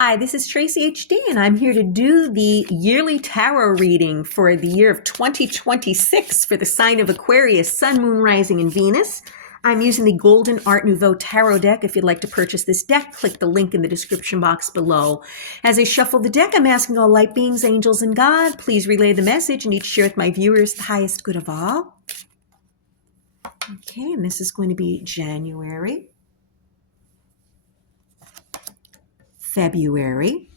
Hi, this is Tracy HD, and I'm here to do the yearly tarot reading for the year of 2026 for the sign of Aquarius, Sun, Moon, Rising, and Venus. I'm using the Golden Art Nouveau Tarot deck. If you'd like to purchase this deck, click the link in the description box below. As I shuffle the deck, I'm asking all light beings, angels, and God, please relay the message and each share with my viewers the highest good of all. Okay, and this is going to be January, February,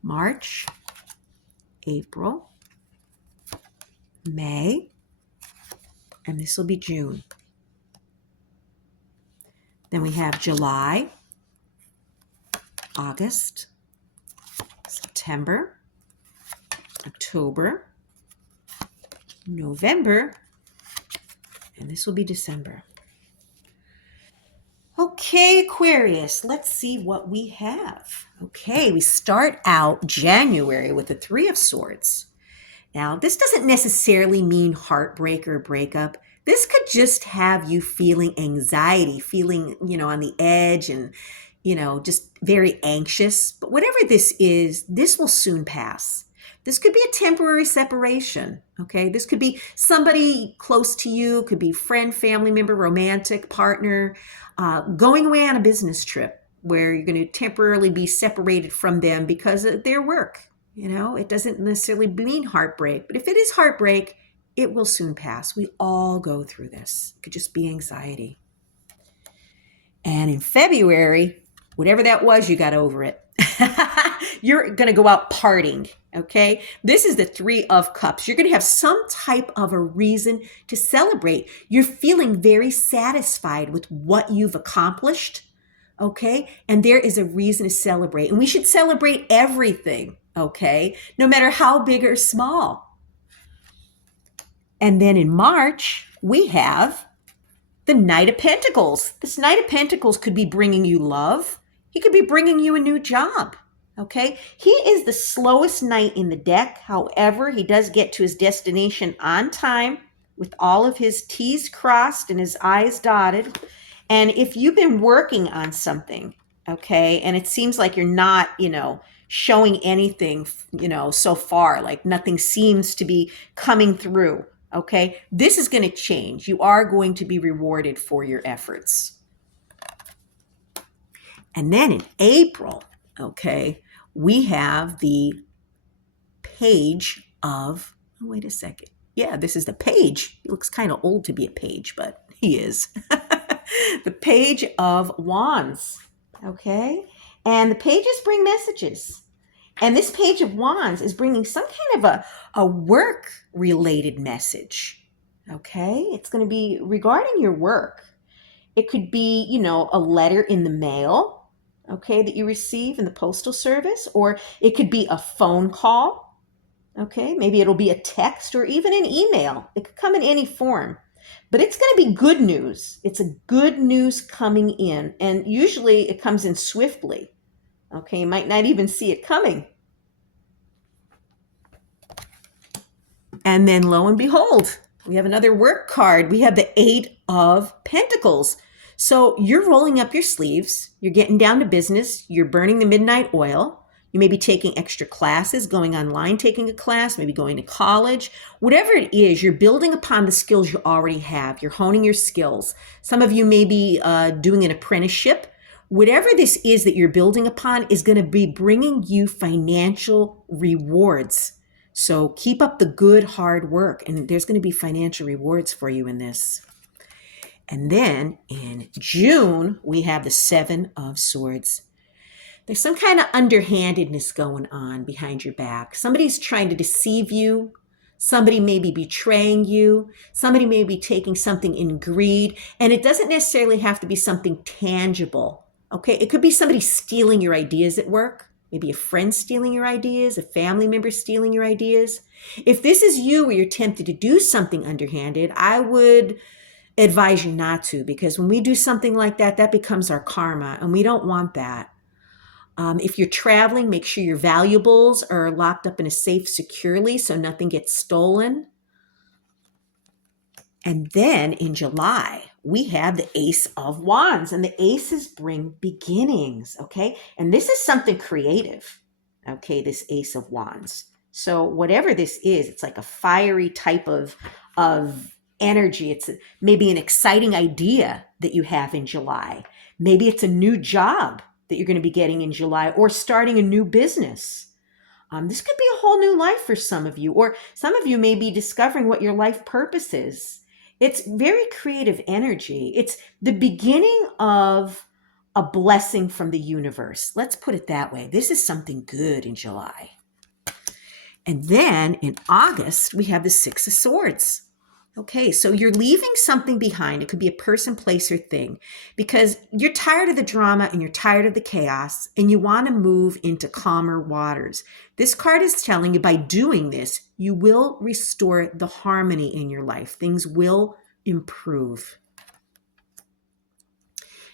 March, April, May, and this will be June. Then we have July, August, September, October, November, and this will be December. Okay, Aquarius, let's see what we have. Okay, we start out January with the Three of Swords. Now, this doesn't necessarily mean heartbreak or breakup. This could just have you feeling anxiety, feeling, on the edge and, just very anxious. But whatever this is, this will soon pass. This could be a temporary separation, okay? This could be somebody close to you, could be friend, family member, romantic partner, going away on a business trip where you're going to temporarily be separated from them because of their work. It doesn't necessarily mean heartbreak, but if it is heartbreak, it will soon pass. We all go through this. It could just be anxiety. And in February, whatever that was, you got over it. You're going to go out partying, okay? This is the Three of Cups. You're going to have some type of a reason to celebrate. You're feeling very satisfied with what you've accomplished, okay? And there is a reason to celebrate. And we should celebrate everything, okay? No matter how big or small. And then in March, we have the Knight of Pentacles. This Knight of Pentacles could be bringing you love. He could be bringing you a new job, okay? He is the slowest knight in the deck. However, he does get to his destination on time with all of his T's crossed and his I's dotted. And if you've been working on something, okay, and it seems like you're not, showing anything, so far, like nothing seems to be coming through, okay, this is going to change. You are going to be rewarded for your efforts. And then in April, okay, we have the Page of, wait a second. Yeah, this is the Page. He looks kind of old to be a page, but he is. The Page of Wands, okay? And the pages bring messages. And this Page of Wands is bringing some kind of a work-related message, okay? It's going to be regarding your work. It could be, a letter in the mail, okay, that you receive in the postal service, or it could be a phone call, okay? Maybe it'll be a text or even an email. It could come in any form, but it's going to be good news. It's a good news coming in, and usually it comes in swiftly, okay? You might not even see it coming. And then lo and behold, we have another work card. We have the Eight of Pentacles. So you're rolling up your sleeves, you're getting down to business, you're burning the midnight oil, you may be taking extra classes, going online, taking a class, maybe going to college. Whatever it is, you're building upon the skills you already have. You're honing your skills. Some of you may be doing an apprenticeship. Whatever this is that you're building upon is going to be bringing you financial rewards. So keep up the good, hard work, and there's going to be financial rewards for you in this. And then in June, we have the Seven of Swords. There's some kind of underhandedness going on behind your back. Somebody's trying to deceive you. Somebody may be betraying you. Somebody may be taking something in greed. And it doesn't necessarily have to be something tangible, okay? It could be somebody stealing your ideas at work. Maybe a friend stealing your ideas, a family member stealing your ideas. If this is you or you're tempted to do something underhanded, I would advise you not to, because when we do something like that, that becomes our karma, and we don't want that. If you're traveling, make sure your valuables are locked up in a safe securely so nothing gets stolen. And then in July, we have the Ace of Wands, and the aces bring beginnings, okay? And this is something creative, okay, this Ace of Wands. So whatever this is, it's like a fiery type of energy. It's maybe an exciting idea that you have in July. Maybe it's a new job that you're going to be getting in July, or starting a new business. This could be a whole new life for some of you, or some of you may be discovering what your life purpose is. It's very creative energy. It's the beginning of a blessing from the universe. Let's put it that way. This is something good in July. And then in August, we have the Six of Swords. Okay, so you're leaving something behind. It could be a person, place, or thing, because you're tired of the drama and you're tired of the chaos and you want to move into calmer waters. This card is telling you by doing this, you will restore the harmony in your life. Things will improve.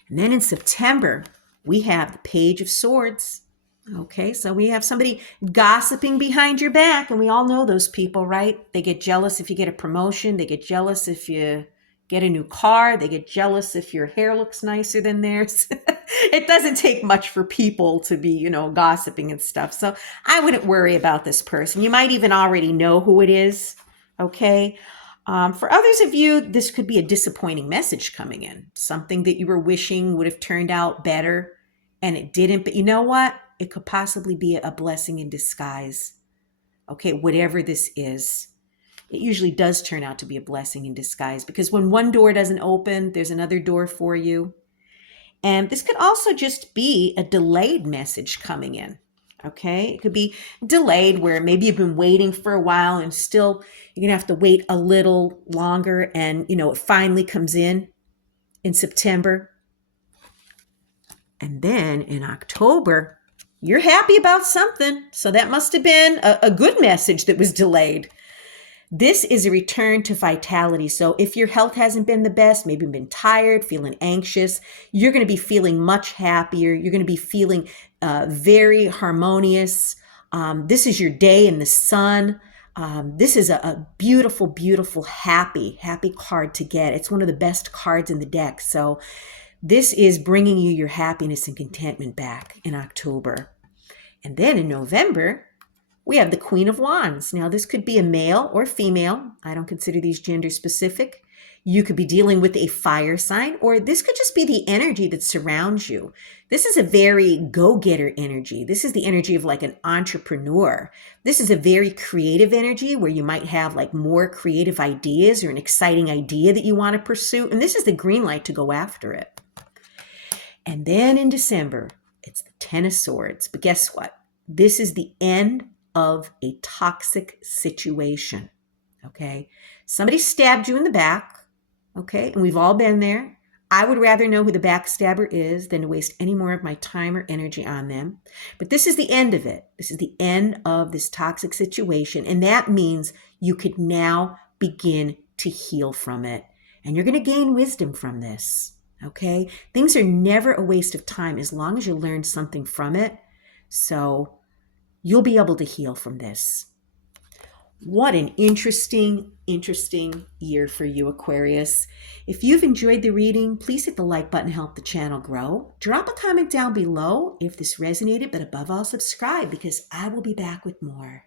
And then in September, we have the Page of Swords. Okay, so we have somebody gossiping behind your back, and we all know those people, right? They get jealous if you get a promotion. They get jealous if you get a new car. They get jealous if your hair looks nicer than theirs. It doesn't take much for people to be, gossiping and stuff. So I wouldn't worry about this person. You might even already know who it is, okay? For others of you, this could be a disappointing message coming in, something that you were wishing would have turned out better, and it didn't. But you know what? It could possibly be a blessing in disguise. Okay, whatever this is, it usually does turn out to be a blessing in disguise, because when one door doesn't open, there's another door for you. And this could also just be a delayed message coming in. Okay, it could be delayed where maybe you've been waiting for a while and still you're going to have to wait a little longer, and it finally comes in September. And then in October, you're happy about something. So that must have been a good message that was delayed. This is a return to vitality. So if your health hasn't been the best, maybe you've been tired, feeling anxious, you're going to be feeling much happier. You're going to be feeling very harmonious. This is your day in the sun. This is a beautiful, beautiful, happy card to get. It's one of the best cards in the deck. So this is bringing you your happiness and contentment back in October. And then in November, we have the Queen of Wands. Now, this could be a male or female. I don't consider these gender specific. You could be dealing with a fire sign, or this could just be the energy that surrounds you. This is a very go-getter energy. This is the energy of like an entrepreneur. This is a very creative energy where you might have like more creative ideas or an exciting idea that you want to pursue. And this is the green light to go after it. And then in December, it's the Ten of Swords. But guess what? This is the end of a toxic situation, okay? Somebody stabbed you in the back, okay? And we've all been there. I would rather know who the backstabber is than to waste any more of my time or energy on them. But this is the end of it. This is the end of this toxic situation. And that means you could now begin to heal from it. And you're going to gain wisdom from this. Okay, things are never a waste of time as long as you learn something from it. So you'll be able to heal from this. What an interesting year for you, Aquarius. If you've enjoyed the reading, please hit the like button to help the channel grow. Drop a comment down below if this resonated, but above all, subscribe, because I will be back with more.